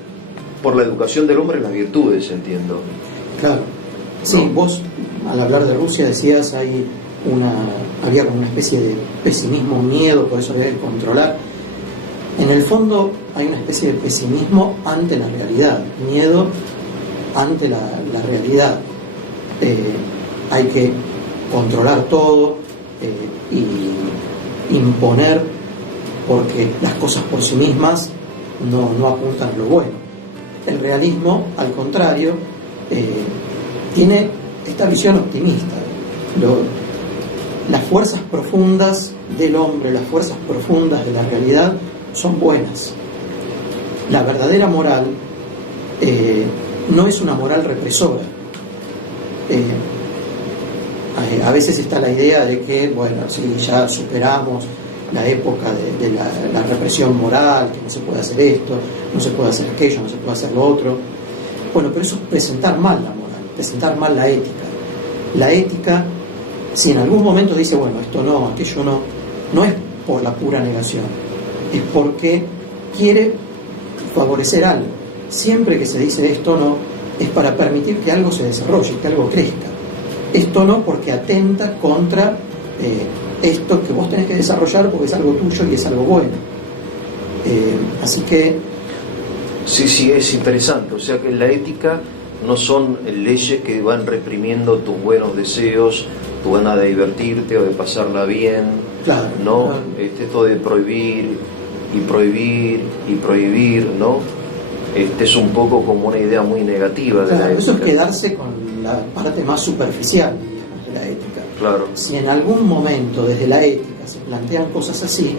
por la educación del hombre en las virtudes, entiendo. Claro. Sí, ¿no? Vos al hablar de Rusia decías había como una especie de pesimismo, miedo, por eso había que controlar. En el fondo hay una especie de pesimismo ante la realidad, miedo ante la realidad. Hay que controlar todo y imponer, porque las cosas por sí mismas no apuntan a lo bueno. El realismo, al contrario, tiene esta visión optimista. Las fuerzas profundas del hombre, las fuerzas profundas de la realidad son buenas. La verdadera moral no es una moral represora. A veces está la idea de que, bueno, si ya superamos la época de la represión moral, que no se puede hacer esto, no se puede hacer aquello, no se puede hacer lo otro. Bueno, pero eso es presentar mal la moral, presentar mal la ética. La ética, si en algún momento dice, bueno, esto no, aquello no, no es por la pura negación, es porque quiere favorecer algo. Siempre que se dice esto no, es para permitir que algo se desarrolle, que algo crezca. Esto no porque atenta contra esto que vos tenés que desarrollar porque es algo tuyo y es algo bueno. Así que... Sí, es interesante. O sea que la ética no son leyes que van reprimiendo tus buenos deseos, tu gana de divertirte o de pasarla bien. Claro. ¿No? Claro. Esto de prohibir y prohibir y prohibir, ¿no? Es un poco como una idea muy negativa de la ética. Eso es quedarse con la parte más superficial, digamos, de la ética. Claro. Si en algún momento desde la ética se plantean cosas así,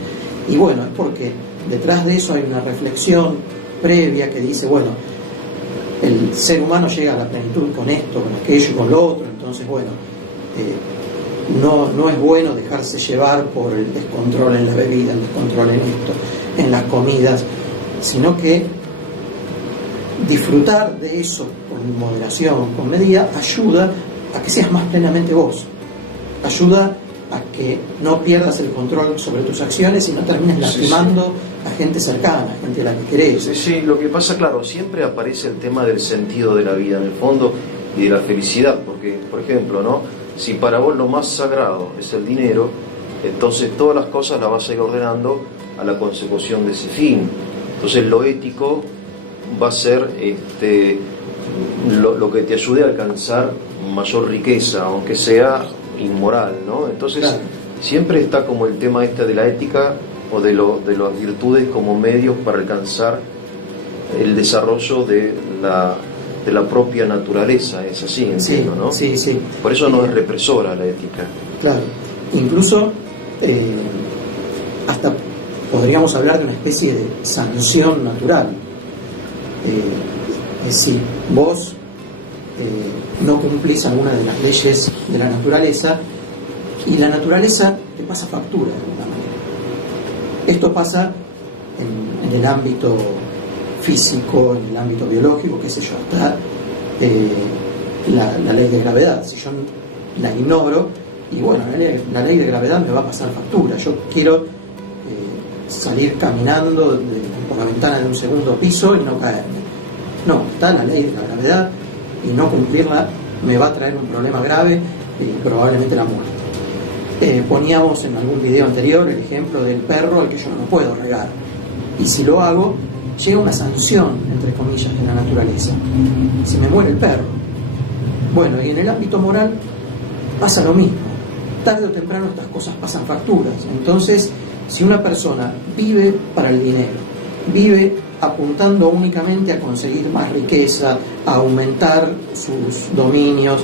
y bueno, es porque detrás de eso hay una reflexión previa que dice, bueno, el ser humano llega a la plenitud con esto, con aquello y con lo otro, entonces bueno, no es bueno dejarse llevar por el descontrol en la bebida, el descontrol en esto, en las comidas, sino que disfrutar de eso con moderación, con medida, ayuda a que seas más plenamente vos, ayuda a que no pierdas el control sobre tus acciones y no termines lastimando a gente cercana, a gente a la que querés. Sí, lo que pasa, claro, siempre aparece el tema del sentido de la vida en el fondo y de la felicidad, porque, por ejemplo, ¿no? Si para vos lo más sagrado es el dinero, entonces todas las cosas las vas a ir ordenando a la consecución de ese fin. Entonces lo ético va a ser lo que te ayude a alcanzar mayor riqueza, aunque sea inmoral, ¿no? Entonces claro, siempre está como el tema de la ética o de las virtudes como medios para alcanzar el desarrollo de la propia naturaleza, es así, entiendo, ¿no? Sí, sí. Por eso no es represora la ética. Claro, incluso hasta podríamos hablar de una especie de sanción natural. Es decir, vos no cumplís alguna de las leyes de la naturaleza y la naturaleza te pasa factura de alguna manera. Esto pasa en el ámbito físico, en el ámbito biológico, qué sé yo, hasta la ley de gravedad. Si yo la ignoro, y bueno, la ley de gravedad me va a pasar factura. Yo quiero salir caminando por la ventana de un segundo piso y no caerme. No, está la ley de la gravedad y no cumplirla me va a traer un problema grave y probablemente la muerte. Poníamos en algún video anterior el ejemplo del perro al que yo no puedo regar. Y si lo hago, llega una sanción, entre comillas, de la naturaleza. Se me muere el perro. Bueno, y en el ámbito moral pasa lo mismo. Tarde o temprano estas cosas pasan facturas. Entonces, si una persona vive para el dinero, vive apuntando únicamente a conseguir más riqueza, a aumentar sus dominios,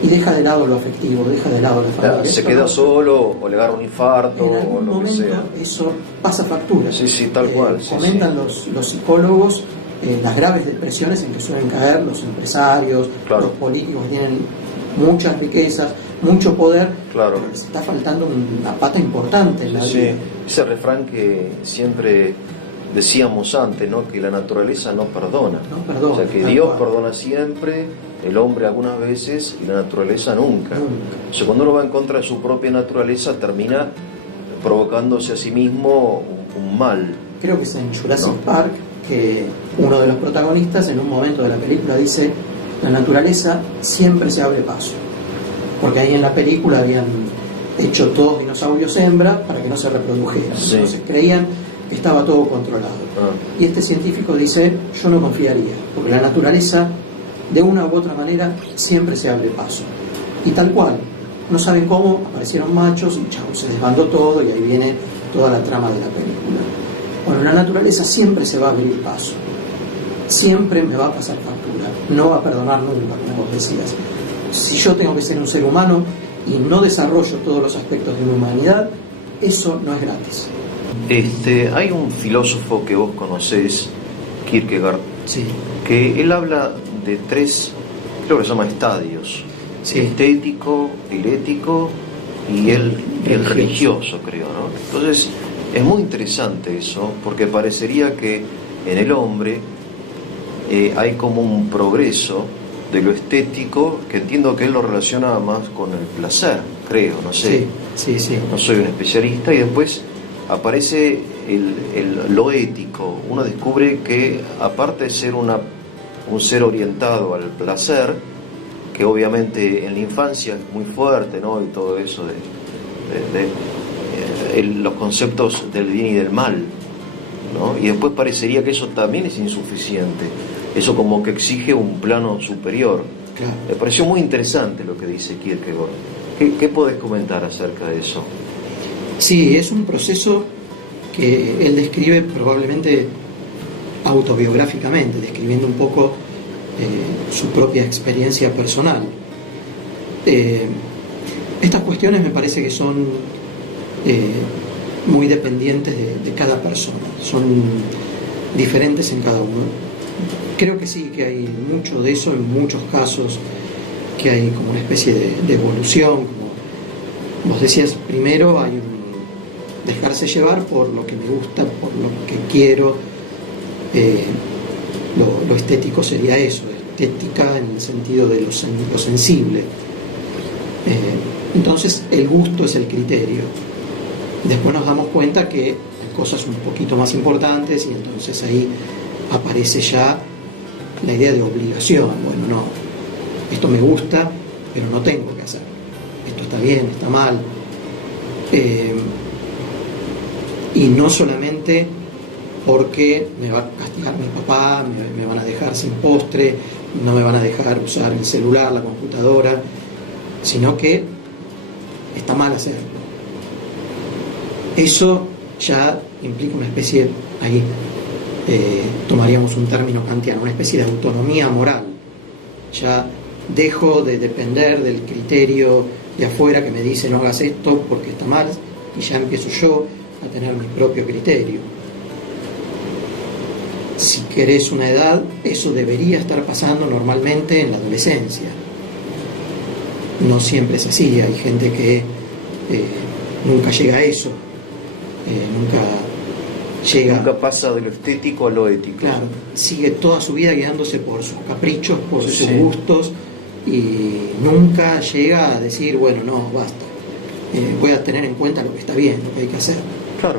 y deja de lado lo afectivo, deja de lado la familia. Se queda solo o le agarra un infarto en algún o lo momento que sea. Eso pasa factura. Sí, tal cual. Comentan los psicólogos las graves depresiones en que suelen caer los empresarios, claro, los políticos que tienen muchas riquezas, mucho poder, claro, pero les está faltando una pata importante en la vida. Ese refrán que siempre decíamos antes, ¿no? Que la naturaleza no perdona. No perdona. O sea, que Dios perdona siempre, el hombre algunas veces y la naturaleza nunca. O sea, cuando uno va en contra de su propia naturaleza, termina provocándose a sí mismo un mal. Creo que es en Jurassic Park que uno de los protagonistas en un momento de la película dice: la naturaleza siempre se abre paso. Porque ahí en la película habían hecho todos dinosaurios hembra para que no se reprodujeran. Sí. Entonces creían que estaba todo controlado. Y este científico dice: yo no confiaría, porque la naturaleza de una u otra manera siempre se abre paso. Y tal cual, no saben cómo, aparecieron machos y chao, se desbandó todo y ahí viene toda la trama de la película. Bueno, la naturaleza siempre se va a abrir paso, siempre me va a pasar factura, no va a perdonar nunca, como vos decías. Si yo tengo que ser un ser humano y no desarrollo todos los aspectos de mi humanidad, eso no es gratis. Hay un filósofo que vos conocés, Kierkegaard, sí, que él habla de 3, creo que se llama estadios: sí, estético, el ético y el religioso, creo, ¿no? Entonces es muy interesante eso, porque parecería que en el hombre hay como un progreso de lo estético, que entiendo que él lo relaciona más con el placer, creo, no sé, sí. No soy un especialista. Y después aparece lo ético. Uno descubre que, aparte de ser un ser orientado al placer, que obviamente en la infancia es muy fuerte, ¿no? Y todo eso los conceptos del bien y del mal, ¿no? Y después parecería que eso también es insuficiente. Eso como que exige un plano superior. Claro. Me pareció muy interesante lo que dice Kierkegaard. ¿Qué podés comentar acerca de eso? Sí, es un proceso que él describe probablemente autobiográficamente, describiendo un poco su propia experiencia personal. Estas cuestiones me parece que son muy dependientes de cada persona, son diferentes en cada uno. Creo que sí, que hay mucho de eso en muchos casos, que hay como una especie de evolución, como vos decías. Primero hay un dejarse llevar por lo que me gusta, por lo que quiero. Lo estético sería eso, estética en el sentido de lo sensible. Entonces el gusto es el criterio. Después nos damos cuenta que hay cosas un poquito más importantes y entonces ahí aparece ya la idea de obligación. Bueno, no, esto me gusta, pero no tengo que hacer. Esto está bien, está mal. Y no solamente porque me va a castigar mi papá, me van a dejar sin postre, no me van a dejar usar el celular, la computadora, sino que está mal hacerlo. Eso ya implica una especie, ahí tomaríamos un término kantiano, una especie de autonomía moral. Ya dejo de depender del criterio de afuera que me dice no hagas esto porque está mal, y ya empiezo yo a tener mi propio criterio. Si querés una edad, eso debería estar pasando normalmente en la adolescencia. No siempre es así, hay gente que nunca llega a eso, nunca pasa de lo estético a lo ético. Claro, sigue toda su vida guiándose por sus caprichos, por sus gustos, y nunca llega a decir, bueno, no, basta, voy a tener en cuenta lo que está bien, lo que hay que hacer. Claro.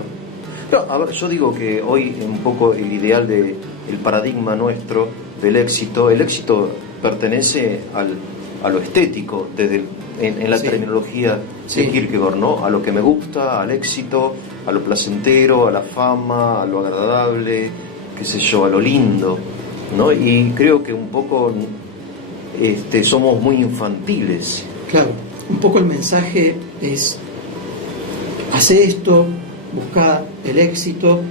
No, a ver, yo digo que hoy un poco el ideal el paradigma nuestro del éxito, el éxito pertenece a lo estético, en la terminología de Kierkegaard, ¿no? A lo que me gusta, al éxito, a lo placentero, a la fama, a lo agradable, qué sé yo, a lo lindo, ¿no? Y creo que un poco somos muy infantiles. Claro, un poco el mensaje es: hace esto, busca el éxito.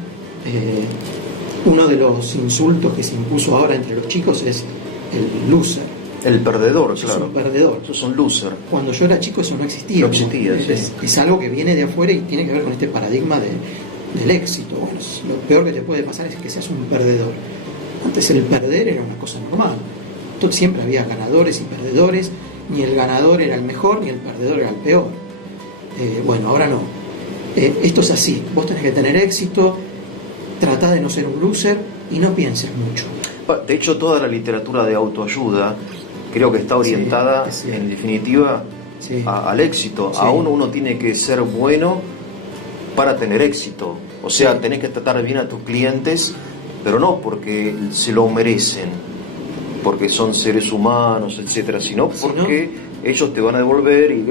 Uno de los insultos que se impuso ahora entre los chicos es el loser. El perdedor, claro. Es un perdedor. Eso es un loser. Cuando yo era chico eso no existía. No existía, ¿no? Es algo que viene de afuera y tiene que ver con este paradigma del éxito. Bueno, lo peor que te puede pasar es que seas un perdedor. Antes el perder era una cosa normal. Entonces siempre había ganadores y perdedores. Ni el ganador era el mejor, ni el perdedor era el peor. Bueno, ahora no. Esto es así. Vos tenés que tener éxito, tratá de no ser un loser y no pienses mucho. De hecho, toda la literatura de autoayuda creo que está orientada, en definitiva, al éxito. Sí. Aún uno tiene que ser bueno para tener éxito. O sea, tenés que tratar bien a tus clientes, pero no porque se lo merecen, porque son seres humanos, etcétera, sino porque ellos te van a devolver y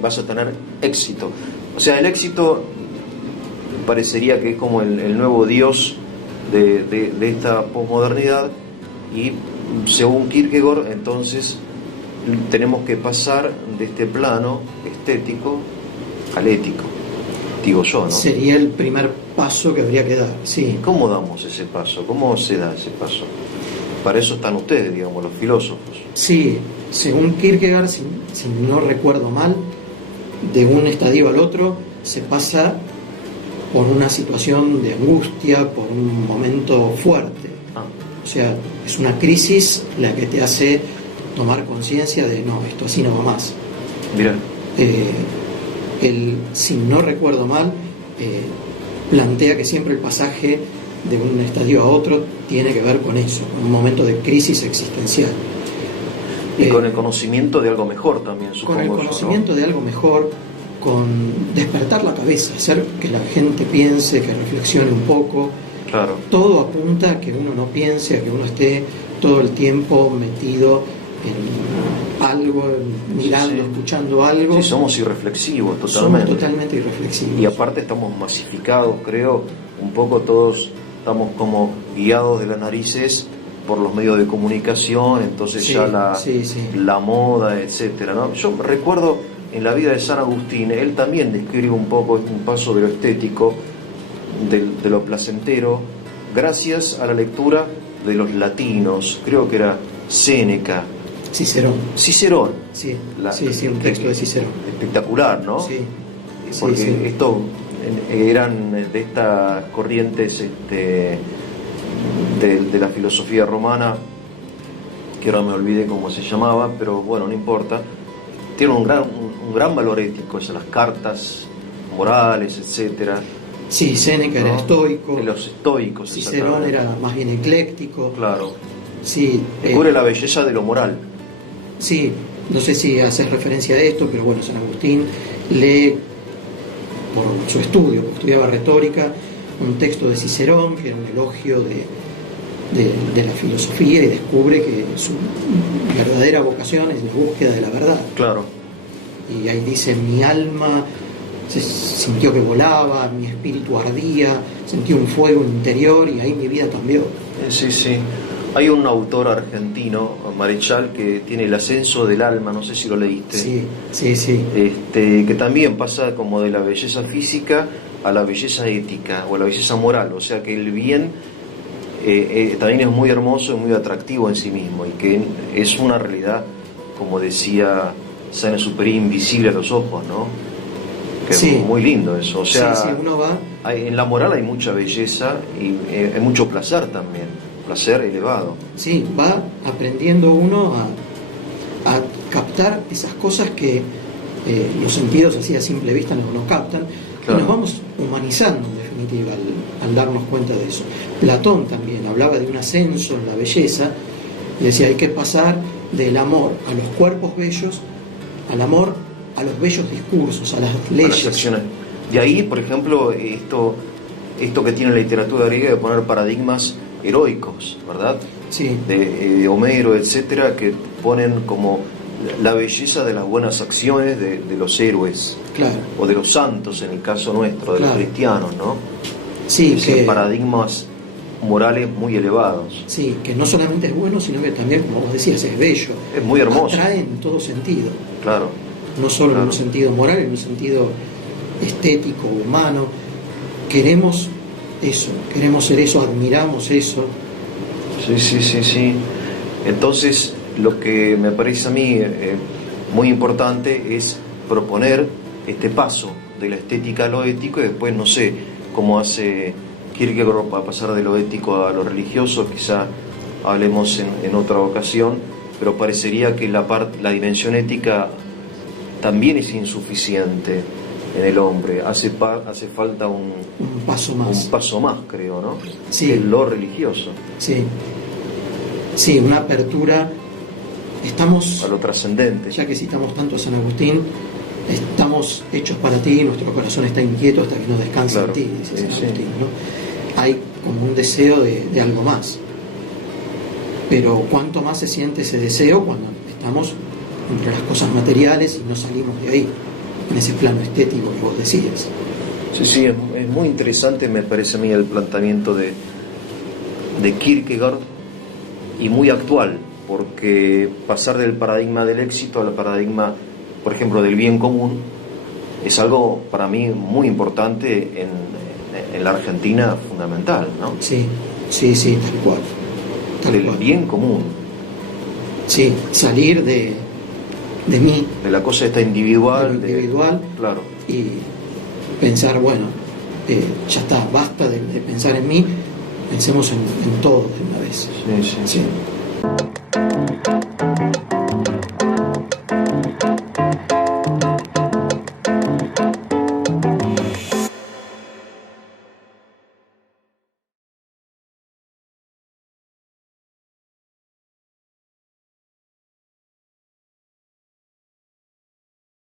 vas a tener éxito. O sea, el éxito parecería que es como el nuevo Dios de esta posmodernidad, y según Kierkegaard, entonces tenemos que pasar de este plano estético al ético, digo yo, ¿no? Sería el primer paso que habría que dar, sí. ¿Cómo damos ese paso? ¿Cómo se da ese paso? Para eso están ustedes, digamos, los filósofos. Sí, según Kierkegaard, si no recuerdo mal, de un estadio al otro se pasa por una situación de angustia, por un momento fuerte. O sea, es una crisis la que te hace tomar conciencia de no, esto así no va más. Mira. Si no recuerdo mal, plantea que siempre el pasaje de un estadio a otro tiene que ver con eso, con un momento de crisis existencial. Y con el conocimiento de algo mejor también, supongo. Con el conocimiento de algo mejor, con despertar la cabeza, hacer que la gente piense, que reflexione un poco. Claro. Todo apunta a que uno no piense, a que uno esté todo el tiempo metido en algo, mirando, escuchando algo. Sí, somos irreflexivos totalmente. Somos totalmente irreflexivos. Y aparte estamos masificados, creo, un poco todos estamos como guiados de las narices por los medios de comunicación, entonces ya la moda, etcétera, ¿no? Yo recuerdo en la vida de San Agustín, él también describe un poco un paso de lo estético, de lo placentero, gracias a la lectura de los latinos, creo que era Séneca. Cicerón. Sí, un texto de Cicerón. Espectacular, ¿no? Sí. Porque esto eran de estas corrientes de la filosofía romana, que ahora me olvidé cómo se llamaba, pero bueno, no importa. Tiene un gran valor ético, esas las cartas morales, etcétera. Sí, Séneca era estoico. Los estoicos. Cicerón era más bien ecléctico. Claro. Sí. Descubre la belleza de lo moral. Sí, no sé si haces referencia a esto, pero bueno, San Agustín lee, por su estudio, porque estudiaba retórica, un texto de Cicerón, que era un elogio de la filosofía, y descubre que su verdadera vocación es la búsqueda de la verdad. Claro. Y ahí dice: mi alma se sintió que volaba, mi espíritu ardía, sentí un fuego interior y ahí mi vida cambió. Sí, sí. Hay un autor argentino, Marechal, que tiene El ascenso del alma, no sé si lo leíste. Sí, sí, sí. Que también pasa como de la belleza física a la belleza ética o a la belleza moral, o sea que el bien también es muy hermoso y muy atractivo en sí mismo, y que es una realidad, como decía Saint-Exupéry, invisible a los ojos, ¿no? Que sí. Es muy lindo eso, o sea, sí, uno va... en la moral hay mucha belleza y hay mucho placer también, placer elevado. Sí, va aprendiendo uno a captar esas cosas que los sentidos así a simple vista no captan. Claro. Y nos vamos humanizando en definitiva al darnos cuenta de eso. Platón también hablaba de un ascenso en la belleza y decía: hay que pasar del amor a los cuerpos bellos al amor a los bellos discursos, a las leyes. De ahí, por ejemplo, esto que tiene la literatura griega de poner paradigmas heroicos, ¿verdad? Sí. De Homero, etcétera, que ponen como la belleza de las buenas acciones de los héroes. Claro. O de los santos, en el caso nuestro, de los cristianos, ¿no? Sí, que paradigmas morales muy elevados. Sí, que no solamente es bueno, sino que también, como vos decías, es bello. Es muy hermoso. Atrae en todo sentido. Claro. No solo en un sentido moral, en un sentido estético, humano. Queremos eso, queremos ser eso, admiramos eso. Sí. Entonces, lo que me parece a mí muy importante es proponer este paso de la estética a lo ético, y después, no sé, cómo hace Kierkegaard para pasar de lo ético a lo religioso, quizá hablemos en otra ocasión, pero parecería que la dimensión ética también es insuficiente en el hombre. Hace falta un paso más. Un paso más, creo, ¿no? Sí. Que es lo religioso. Sí, una apertura. Estamos... a lo trascendente. Ya que citamos tanto a San Agustín, estamos hechos para ti, nuestro corazón está inquieto hasta que no descanse en ti, dice San Agustín, ¿no? Hay como un deseo de algo más. Pero cuánto más se siente ese deseo cuando estamos entre las cosas materiales y no salimos de ahí, en ese plano estético que vos decías. Sí, es muy interesante, me parece a mí, el planteamiento de Kierkegaard, y muy actual, porque pasar del paradigma del éxito al paradigma, por ejemplo, del bien común, es algo para mí muy importante en la Argentina, fundamental, ¿no? Sí, tal cual. Del bien común. Sí, salir de mí. De la cosa esta individual. Claro. Y pensar, bueno, ya está, basta de pensar en mí, pensemos en todo de una vez. Sí.